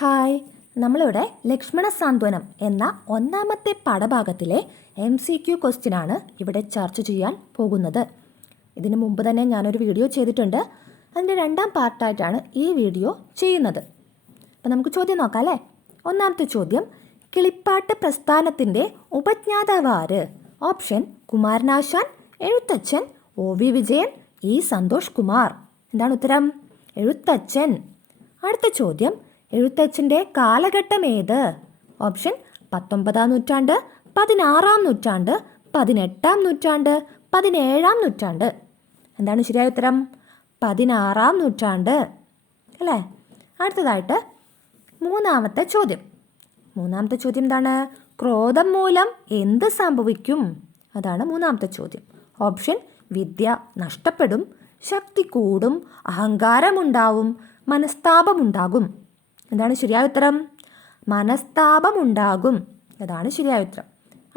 Hi, നമ്മളിവിടെ ലക്ഷ്മണ സാന്ത്വനം എന്ന ഒന്നാമത്തെ പാഠഭാഗത്തിലെ MCQ ക്വസ്റ്റ്യനാണ് ഇവിടെ ചർച്ച ചെയ്യാൻ പോകുന്നത്. ഇതിനു മുമ്പ് തന്നെ ഞാനൊരു വീഡിയോ ചെയ്തിട്ടുണ്ട്. അതിൻ്റെ രണ്ടാം പാർട്ടായിട്ടാണ് ഈ വീഡിയോ ചെയ്യുന്നത്. അപ്പോൾ നമുക്ക് ചോദ്യം നോക്കാം അല്ലേ. ഒന്നാമത്തെ ചോദ്യം, കിളിപ്പാട്ട് പ്രസ്ഥാനത്തിൻ്റെ ഉപജ്ഞാതാവ് ആര്? Option Kumaranasan, Ezhuthachan, OV Vijayan, Santhosh Kumar. എന്താണ് ഉത്തരം? എഴുത്തച്ഛൻ. അടുത്ത ചോദ്യം, എഴുത്തച്ഛൻ്റെ കാലഘട്ടം ഏത്? ഓപ്ഷൻ 19-ാം നൂറ്റാണ്ട്, 16-ാം നൂറ്റാണ്ട്, 18-ാം നൂറ്റാണ്ട്, 17-ാം നൂറ്റാണ്ട്. എന്താണ് ശരിയായ ഉത്തരം? 16-ാം നൂറ്റാണ്ട് അല്ലേ. അടുത്തതായിട്ട് മൂന്നാമത്തെ ചോദ്യം എന്താണ്? ക്രോധം മൂലം എന്ത് സംഭവിക്കും? അതാണ് മൂന്നാമത്തെ ചോദ്യം. ഓപ്ഷൻ വിദ്യ നഷ്ടപ്പെടും, ശക്തി കൂടും, അഹങ്കാരമുണ്ടാവും, മനസ്താപമുണ്ടാകും. എന്താണ് ശരിയായ ഉത്തരം? മനസ്താപമുണ്ടാകും. അതാണ് ശരിയായ ഉത്തരം.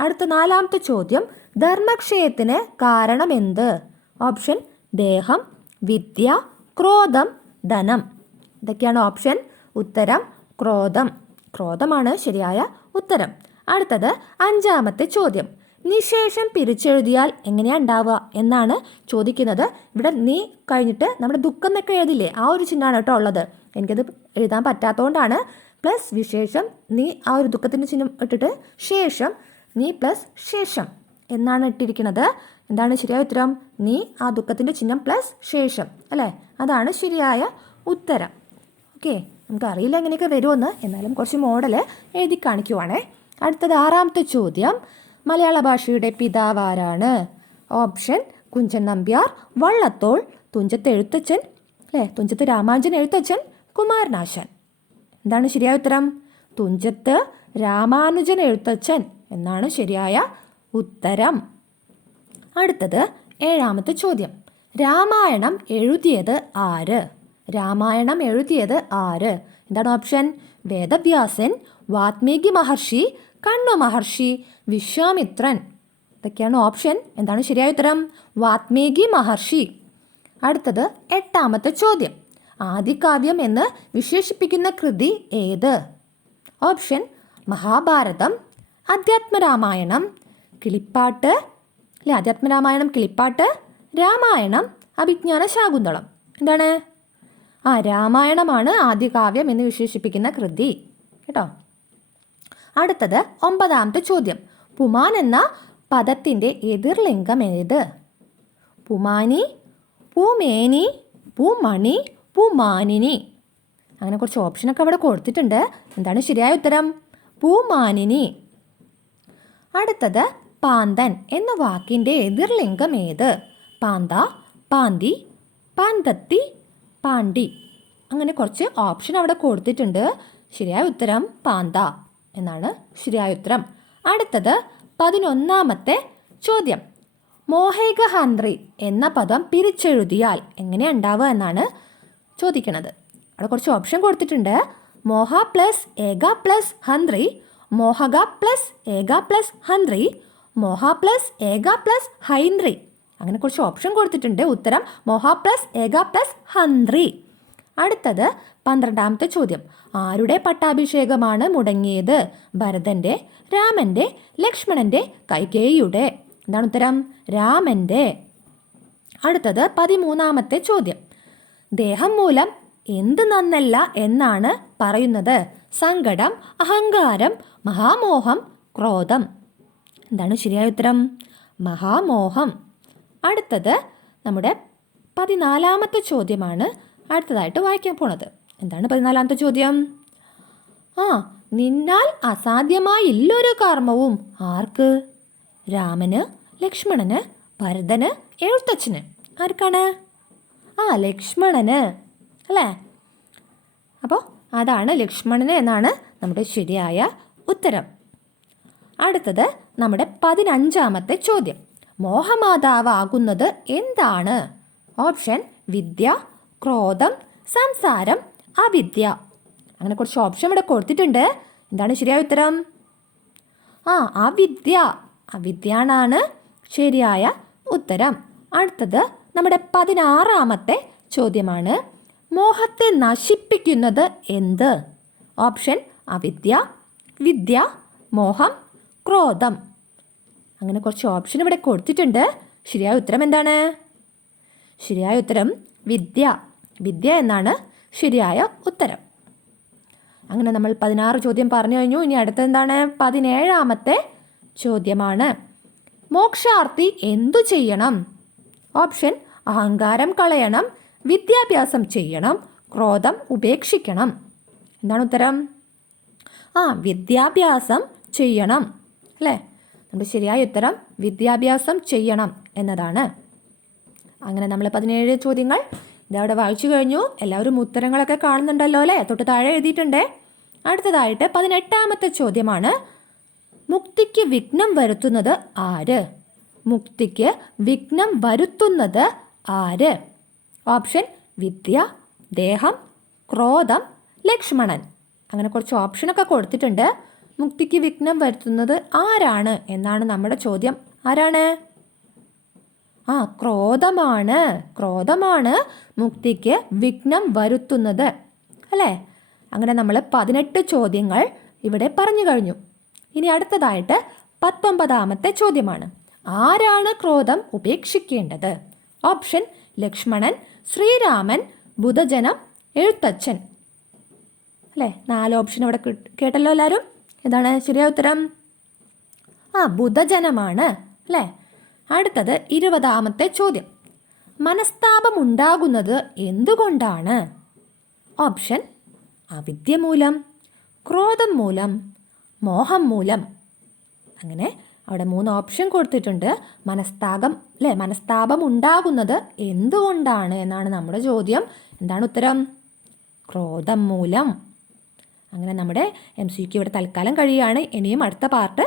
അടുത്ത നാലാമത്തെ ചോദ്യം, ധർമ്മക്ഷയത്തിന് കാരണം എന്ത്? ഓപ്ഷൻ ദേഹം, വിദ്യ, ക്രോധം, ധനം. ഇതൊക്കെയാണ് ഓപ്ഷൻ. ഉത്തരം ക്രോധമാണ് ശരിയായ ഉത്തരം. അടുത്തത് അഞ്ചാമത്തെ ചോദ്യം, നിശേഷം പിരിച്ചെഴുതിയാൽ എങ്ങനെയാണ് ഉണ്ടാവുക എന്നാണ് ചോദിക്കുന്നത്. ഇവിടെ നീ കഴിഞ്ഞിട്ട് നമ്മുടെ ദുഃഖം എന്നൊക്കെ എഴുതില്ലേ, ആ ഒരു ചിഹ്നമാണ് കേട്ടോ ഉള്ളത്. എനിക്കത് എഴുതാൻ പറ്റാത്തതുകൊണ്ടാണ്. പ്ലസ് വിശേഷം, നീ ആ ഒരു ദുഃഖത്തിൻ്റെ ചിഹ്നം ഇട്ടിട്ട് ശേഷം, നീ പ്ലസ് ശേഷം എന്നാണ് ഇട്ടിരിക്കുന്നത്. എന്താണ് ശരിയായ ഉത്തരം? നീ ആ ദുഃഖത്തിൻ്റെ ചിഹ്നം പ്ലസ് ശേഷം അല്ലേ. അതാണ് ശരിയായ ഉത്തരം. ഓക്കെ, നമുക്കറിയില്ല എങ്ങനെയൊക്കെ വരുമെന്ന്, എന്നാലും കുറച്ച് മോഡൽ എഴുതി കാണിക്കുവാണേ. അടുത്തത് ആറാമത്തെ ചോദ്യം, മലയാള ഭാഷയുടെ പിതാവ് ആരാണ്? ഓപ്ഷൻ കുഞ്ചൻ നമ്പ്യാർ, വള്ളത്തോൾ, തുഞ്ചത്ത് എഴുത്തച്ഛൻ അല്ലേ, തുഞ്ചത്ത് രാമാനുജൻ എഴുത്തച്ഛൻ, കുമാരനാശാൻ. എന്താണ് ശരിയായ ഉത്തരം? തുഞ്ചത്ത് രാമാനുജൻ എഴുത്തച്ഛൻ എന്നാണ് ശരിയായ ഉത്തരം. അടുത്തത് ഏഴാമത്തെ ചോദ്യം, രാമായണം എഴുതിയത് ആര്? രാമായണം എഴുതിയത് ആര്? എന്താണ് ഓപ്ഷൻ? വേദവ്യാസൻ, വാത്മീകി മഹർഷി, കണ്വ മഹർഷി, വിശ്വാമിത്രൻ. ഇതൊക്കെയാണ് ഓപ്ഷൻ. എന്താണ് ശരിയായ ഉത്തരം? വാത്മീകി മഹർഷി. അടുത്തത് എട്ടാമത്തെ ചോദ്യം, ആദികാവ്യം എന്ന് വിശേഷിപ്പിക്കുന്ന കൃതി ഏത്? ഓപ്ഷൻ മഹാഭാരതം, അധ്യാത്മരാമായണം, കിളിപ്പാട്ട് അല്ലെ, അധ്യാത്മരാമായണം, കിളിപ്പാട്ട്, രാമായണം, അഭിജ്ഞാന ശാകുന്തളം. എന്താണ്? രാമായണമാണ് ആദികാവ്യം എന്ന് വിശേഷിപ്പിക്കുന്ന കൃതി കേട്ടോ. അടുത്തത് ഒമ്പതാമത്തെ ചോദ്യം, പുമാൻ എന്ന പദത്തിൻ്റെ എതിർലിംഗം ഏത്? പുമാനി, പൂമേനി, പൂമണി, പൂമാനിനി. അങ്ങനെ കുറച്ച് ഓപ്ഷനൊക്കെ അവിടെ കൊടുത്തിട്ടുണ്ട്. എന്താണ് ശരിയായ ഉത്തരം? പൂമാനിനി. അടുത്തത് പാന്തൻ എന്ന വാക്കിൻ്റെ എതിർലിംഗം ഏത്? പാന്ത, പാന്തി, പാന്തത്തി, പാണ്ടി. അങ്ങനെ കുറച്ച് ഓപ്ഷൻ അവിടെ കൊടുത്തിട്ടുണ്ട്. ശരിയായ ഉത്തരം പാന്ത എന്നാണ് ശരിയായ ഉത്തരം. അടുത്തത് 11ാമത്തെ ചോദ്യം, മോഹൈകഹന്ത്രി എന്ന പദം പിരിച്ചെഴുതിയാൽ എങ്ങനെയാണ് ഉണ്ടാവുക എന്നാണ് ചോദിക്കുന്നത്. അവിടെ കുറച്ച് ഓപ്ഷൻ കൊടുത്തിട്ടുണ്ട്. മോഹ പ്ലസ് ഏക പ്ലസ് ഹന്ത്രി, മോഹക പ്ലസ് ഏക പ്ലസ് ഹന്ത്രി, മോഹ പ്ലസ് ഏക പ്ലസ് ഹൈന്ദ്രി. അങ്ങനെ കുറച്ച് ഓപ്ഷൻ കൊടുത്തിട്ടുണ്ട്. ഉത്തരം മോഹ പ്ലസ് ഏക പ്ലസ് ഹന്ത്രി. അടുത്തത് 12ാമത്തെ ചോദ്യം, ആരുടെ പട്ടാഭിഷേകമാണ് മുടങ്ങിയത്? ഭരതൻ്റെ, രാമൻ്റെ, ലക്ഷ്മണൻ്റെ, കൈകേയിയുടെ. എന്താണ് ഉത്തരം? രാമൻ്റെ. അടുത്തത് 13ാമത്തെ ചോദ്യം, ദേഹം മൂലം എന്ത് നന്നല്ല എന്നാണ് പറയുന്നത്? സങ്കടം, അഹങ്കാരം, മഹാമോഹം, ക്രോധം. എന്താണ് ശരിയായ ഉത്തരം? മഹാമോഹം. അടുത്തത് നമ്മുടെ 14ാമത്തെ ചോദ്യമാണ് അടുത്തതായിട്ട് വായിക്കാൻ പോണത്. എന്താണ് 14ാമത്തെ ചോദ്യം? നിന്നാൽ അസാധ്യമായില്ലൊരു കർമ്മവും ആർക്ക്? രാമന്, ലക്ഷ്മണന്, ഭരതന്, എഴുത്തച്ഛന്. ആർക്കാണ്? ലക്ഷ്മണന് അല്ലേ. അപ്പോൾ അതാണ് ലക്ഷ്മണന് എന്നാണ് നമ്മുടെ ശരിയായ ഉത്തരം. അടുത്തത് നമ്മുടെ 15ാമത്തെ ചോദ്യം, മോഹമാതാവാകുന്നത് എന്താണ്? ഓപ്ഷൻ വിദ്യ, ക്രോധം, സംസാരം, അവിദ്യ. അങ്ങനെ കുറച്ച് ഓപ്ഷൻ ഇവിടെ കൊടുത്തിട്ടുണ്ട്. എന്താണ് ശരിയായ ഉത്തരം? അവിദ്യയാണ് ശരിയായ ഉത്തരം. അടുത്തത് നമ്മുടെ 16ാമത്തെ ചോദ്യമാണ്, മോഹത്തെ നശിപ്പിക്കുന്നത് എന്ത്? ഓപ്ഷൻ അവിദ്യ, വിദ്യ, മോഹം, ക്രോധം. അങ്ങനെ കുറച്ച് ഓപ്ഷൻ ഇവിടെ കൊടുത്തിട്ടുണ്ട്. ശരിയായ ഉത്തരം എന്താണ്? ശരിയായ ഉത്തരം വിദ്യ. വിദ്യ എന്നാണ് ശരിയായ ഉത്തരം. അങ്ങനെ നമ്മൾ 16 ചോദ്യം പറഞ്ഞു കഴിഞ്ഞു. ഇനി അടുത്ത എന്താണ്? 17ാമത്തെ ചോദ്യമാണ്. മോക്ഷാർത്ഥി എന്തു ചെയ്യണം? ഓപ്ഷൻ അഹങ്കാരം കളയണം, വിദ്യാഭ്യാസം ചെയ്യണം, ക്രോധം ഉപേക്ഷിക്കണം. എന്താണ് ഉത്തരം? വിദ്യാഭ്യാസം ചെയ്യണം അല്ലേ? നമ്മുടെ ശരിയായ ഉത്തരം വിദ്യാഭ്യാസം ചെയ്യണം എന്നതാണ്. അങ്ങനെ നമ്മൾ 17 ചോദ്യങ്ങൾ ഇതവിടെ വായിച്ചു കഴിഞ്ഞു. എല്ലാവരും ഉത്തരങ്ങളൊക്കെ കാണുന്നുണ്ടല്ലോ അല്ലേ? തൊട്ട് താഴെ എഴുതിയിട്ടുണ്ട്. അടുത്തതായിട്ട് 18ാമത്തെ ചോദ്യമാണ്. മുക്തിക്ക് വിഘ്നം വരുത്തുന്നത് ആര്? മുക്തിക്ക് വിഘ്നം വരുത്തുന്നത് ആര്? ഓപ്ഷൻ വിദ്യ, ദേഹം, ക്രോധം, ലക്ഷ്മണൻ. അങ്ങനെ കുറച്ച് ഓപ്ഷനൊക്കെ കൊടുത്തിട്ടുണ്ട്. മുക്തിക്ക് വിഘ്നം വരുത്തുന്നത് ആരാണ് എന്നാണ് നമ്മുടെ ചോദ്യം. ആരാണ്? ക്രോധമാണ്. ക്രോധമാണ് മുക്തിക്ക് വിഘ്നം വരുത്തുന്നത് അല്ലേ? അങ്ങനെ നമ്മൾ 18 ചോദ്യങ്ങൾ ഇവിടെ പറഞ്ഞു കഴിഞ്ഞു. ഇനി അടുത്തതായിട്ട് 19ാമത്തെ ചോദ്യമാണ്. ആരാണ് ക്രോധം ഉപേക്ഷിക്കേണ്ടത്? ഓപ്ഷൻ ലക്ഷ്മണൻ, ശ്രീരാമൻ, ബുധജനം, എഴുത്തച്ഛൻ അല്ലേ? 4 ഓപ്ഷൻ ഇവിടെ കേട്ടല്ലോ എല്ലാവരും. എന്താണ് ശരിയായ ഉത്തരം? ബുധജനമാണ് അല്ലേ? അടുത്തത് 20ാമത്തെ ചോദ്യം. മനസ്താപമുണ്ടാകുന്നത് എന്തുകൊണ്ടാണ്? ഓപ്ഷൻ അവിദ്യ മൂലം, ക്രോധം മൂലം, മോഹം മൂലം. അങ്ങനെ അവിടെ 3 ഓപ്ഷൻ കൊടുത്തിട്ടുണ്ട്. മനസ്താപം ഉണ്ടാകുന്നത് എന്തുകൊണ്ടാണ് എന്നാണ് നമ്മുടെ ചോദ്യം. എന്താണ് ഉത്തരം? ക്രോധം മൂലം. അങ്ങനെ നമ്മുടെ MCQ ഇവിടെ തൽക്കാലം കഴിയുകയാണ്. ഇനിയും അടുത്ത പാർട്ട്